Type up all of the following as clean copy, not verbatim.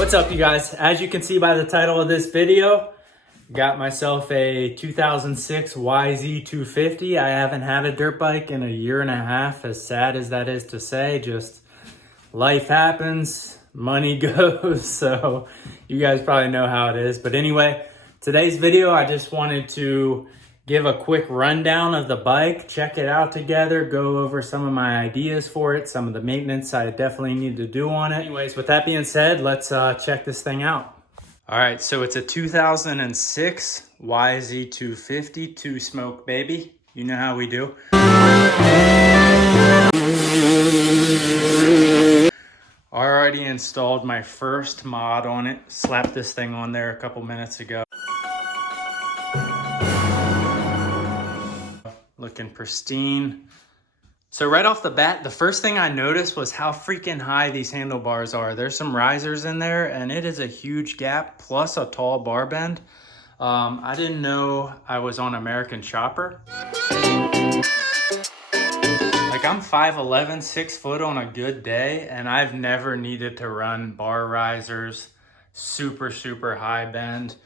What's up, you guys? As you can see by the title of this video, got myself a 2006 YZ250. I haven't had a dirt bike in a year and a half, as sad as that is to say. Just life happens, money goes, so you guys probably know how it is. But anyway, today's video, I just wanted to give a quick rundown of the bike, check it out together, go over some of my ideas for it, some of the maintenance I definitely need to do on it. Anyways, with that being said, let's check this thing out. All right, so it's a 2006 YZ250 two-smoke baby. You know how we do. Already installed my first mod on it. Slapped this thing on there a couple minutes ago. Looking pristine. So right off the bat, the first thing I noticed was how freaking high these handlebars are. There's some risers in there and it is a huge gap plus a tall bar bend. I didn't know I was on American Chopper. Like, I'm 5'11", 6 foot on a good day, and I've never needed to run bar risers, super high bend.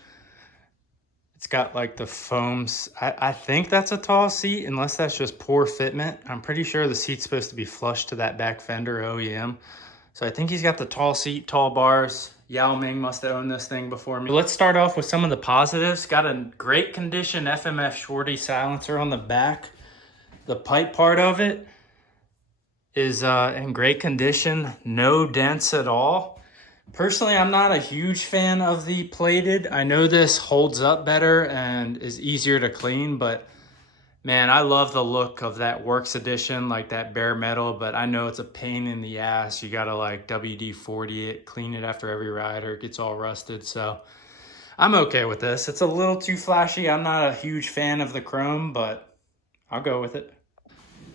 It's got like the foams. I think that's a tall seat, unless that's just poor fitment. I'm pretty sure the seat's supposed to be flush to that back fender OEM. So I think he's got the tall seat, tall bars. Yao Ming must have owned this thing before me. Let's start off with some of the positives. Got a great condition FMF Shorty silencer on the back. The pipe part of it is in great condition, no dents at all. Personally, I'm not a huge fan of the plated. I know this holds up better and is easier to clean, but man, I love the look of that Works Edition, like that bare metal, but I know it's a pain in the ass. You gotta like WD-40 it, clean it after every ride or it gets all rusted. So I'm okay with this. It's a little too flashy. I'm not a huge fan of the chrome, but I'll go with it.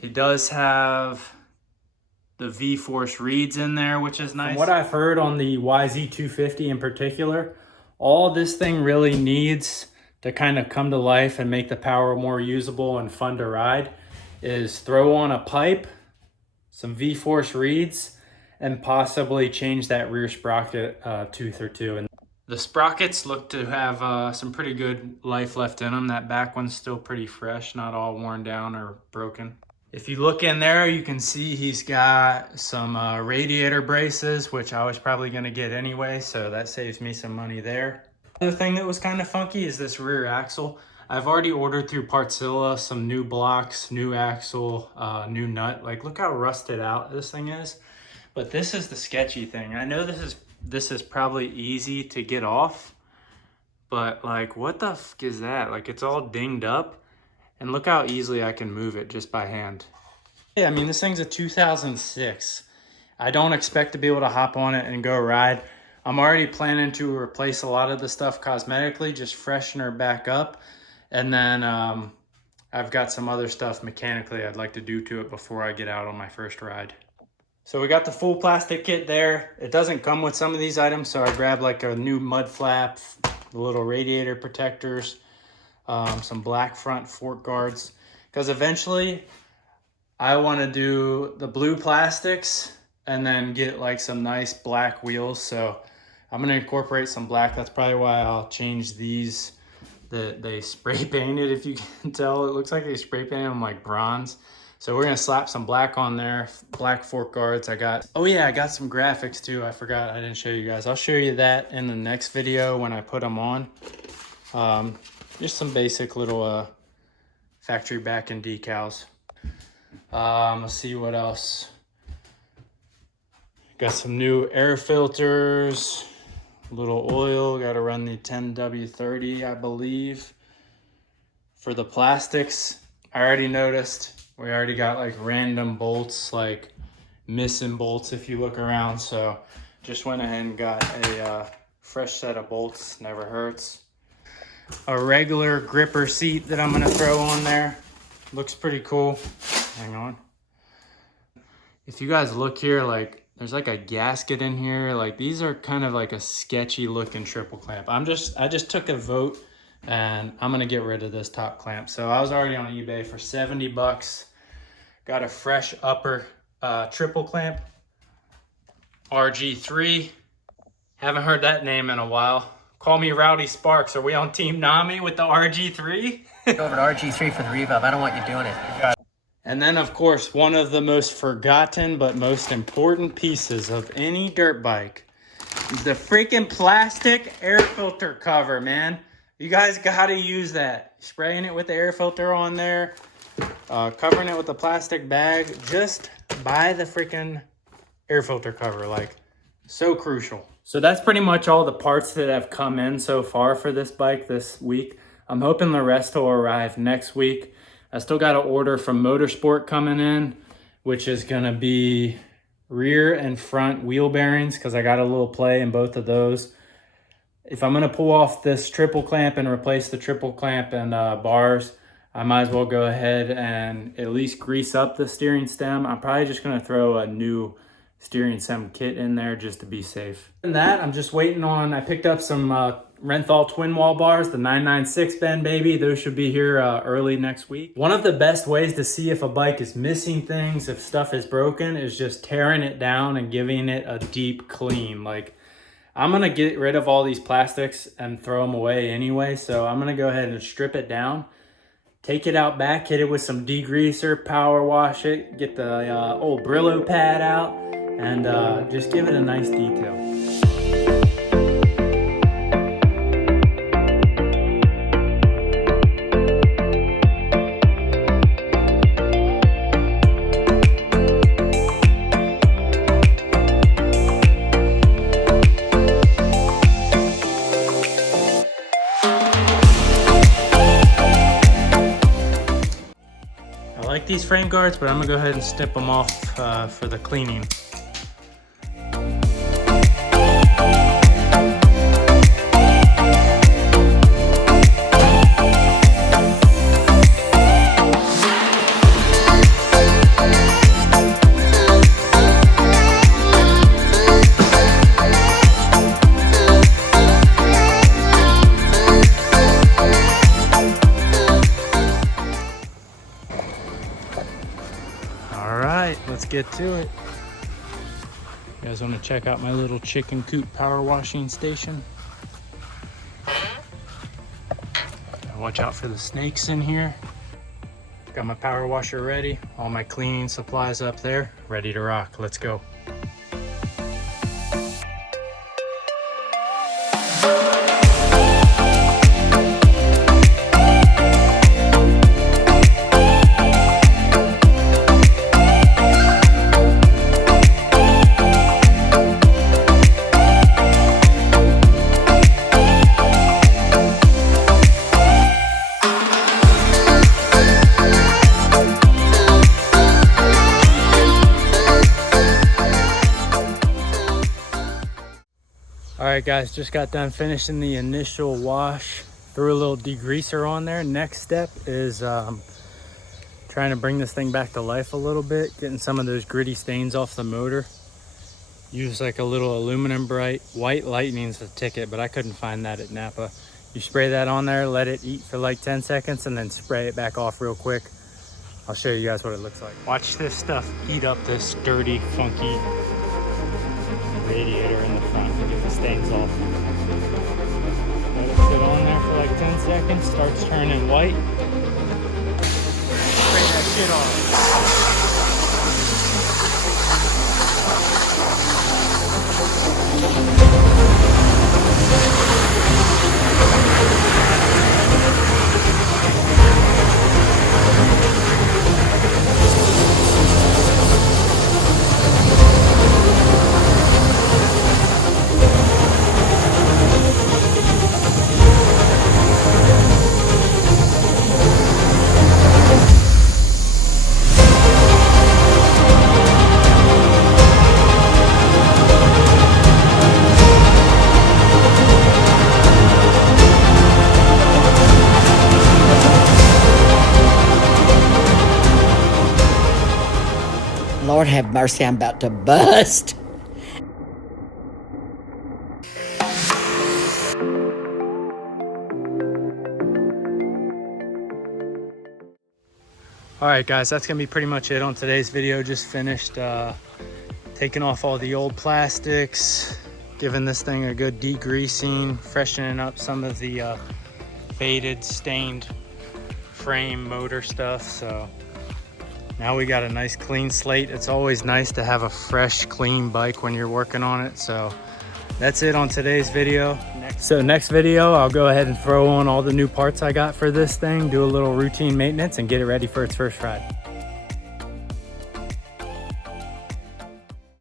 It does have the V-Force reeds in there, which is nice. From what I've heard on the YZ250 in particular, all this thing really needs to kind of come to life and make the power more usable and fun to ride is throw on a pipe, some V-Force reeds, and possibly change that rear sprocket tooth or two. And the sprockets look to have some pretty good life left in them. That back one's still pretty fresh, not all worn down or broken. If you look in there, you can see he's got some radiator braces, which I was probably gonna get anyway, so that saves me some money there. The other thing that was kind of funky is this rear axle. I've already ordered through Partzilla some new blocks, new axle, new nut. Like, look how rusted out this thing is. But this is the sketchy thing. I know this is probably easy to get off, but like, what the fuck is that? Like, it's all dinged up. And look how easily I can move it just by hand. Yeah, I mean, this thing's a 2006. I don't expect to be able to hop on it and go ride. I'm already planning to replace a lot of the stuff cosmetically, just freshen her back up. And then I've got some other stuff mechanically I'd like to do to it before I get out on my first ride. So we got the full plastic kit there. It doesn't come with some of these items, so I grabbed like a new mud flap, the little radiator protectors, some black front fork guards, because eventually I want to do the blue plastics and then get like some nice black wheels. So I'm going to incorporate some black. That's probably why I'll change these. They spray painted, if you can tell. It looks like they spray painted them like bronze. So we're going to slap some black on there, black fork guards. I got some graphics too. I forgot, I didn't show you guys. I'll show you that in the next video when I put them on. Just some basic little factory back end decals. Let's see what else. Got some new air filters, a little oil. Got to run the 10W30, I believe. For the plastics, I already noticed we already got like random bolts, like missing bolts if you look around. So just went ahead and got a fresh set of bolts. Never hurts. A regular gripper seat that I'm gonna throw on there. Looks pretty cool. Hang on. If you guys look here, like there's like a gasket in here. Like, these are kind of like a sketchy looking triple clamp. I just took a vote and I'm gonna get rid of this top clamp. So I was already on eBay for 70 bucks. Got a fresh upper triple clamp, RG3. Haven't heard that name in a while. Call me Rowdy Sparks. Are we on Team Nami with the RG3? Go over to RG3 for the revalve. I don't want you doing it. And then, of course, one of the most forgotten but most important pieces of any dirt bike is the freaking plastic air filter cover, man. You guys gotta use that. Spraying it with the air filter on there, covering it with a plastic bag. Just buy the freaking air filter cover. Like, so crucial. So that's pretty much all the parts that have come in so far for this bike this week. I'm hoping the rest will arrive next week. I still got an order from Motorsport coming in, which is gonna be rear and front wheel bearings, because I got a little play in both of those. If I'm gonna pull off this triple clamp and replace the triple clamp and bars, I might as well go ahead and at least grease up the steering stem. I'm probably just gonna throw a new steering stem kit in there just to be safe. And that, I'm just waiting on, I picked up some Renthal twin wall bars, the 996 bend, baby. Those should be here early next week. One of the best ways to see if a bike is missing things, if stuff is broken, is just tearing it down and giving it a deep clean. Like, I'm gonna get rid of all these plastics and throw them away anyway, so I'm gonna go ahead and strip it down, take it out back, hit it with some degreaser, power wash it, get the old Brillo pad out, and just give it a nice detail. I like these frame guards, but I'm gonna go ahead and snip them off for the cleaning. Let's get to it. You guys want to check out my little chicken coop power washing station? Watch out for the snakes in here. Got my power washer ready, all my cleaning supplies up there, ready to rock. Let's go. All right, guys, just got done finishing the initial wash. Threw a little degreaser on there. Next step is trying to bring this thing back to life a little bit, getting some of those gritty stains off the motor. Use like a little aluminum bright. White Lightning's a ticket, but I couldn't find that at Napa. You spray that on there, let it eat for like 10 seconds, and then spray it back off real quick. I'll show you guys what it looks like. Watch this stuff eat up this dirty, funky radiator in the front to get the stains off. Let it sit on there for like 10 seconds, starts turning white. Spray that shit off. Lord have mercy, I'm about to bust. All right, guys, that's gonna be pretty much it on today's video. Just finished taking off all the old plastics, giving this thing a good degreasing, freshening up some of the faded, stained frame motor stuff. So now we got a nice clean slate. It's always nice to have a fresh, clean bike when you're working on it. So that's it on today's video. Next video, I'll go ahead and throw on all the new parts I got for this thing, do a little routine maintenance and get it ready for its first ride.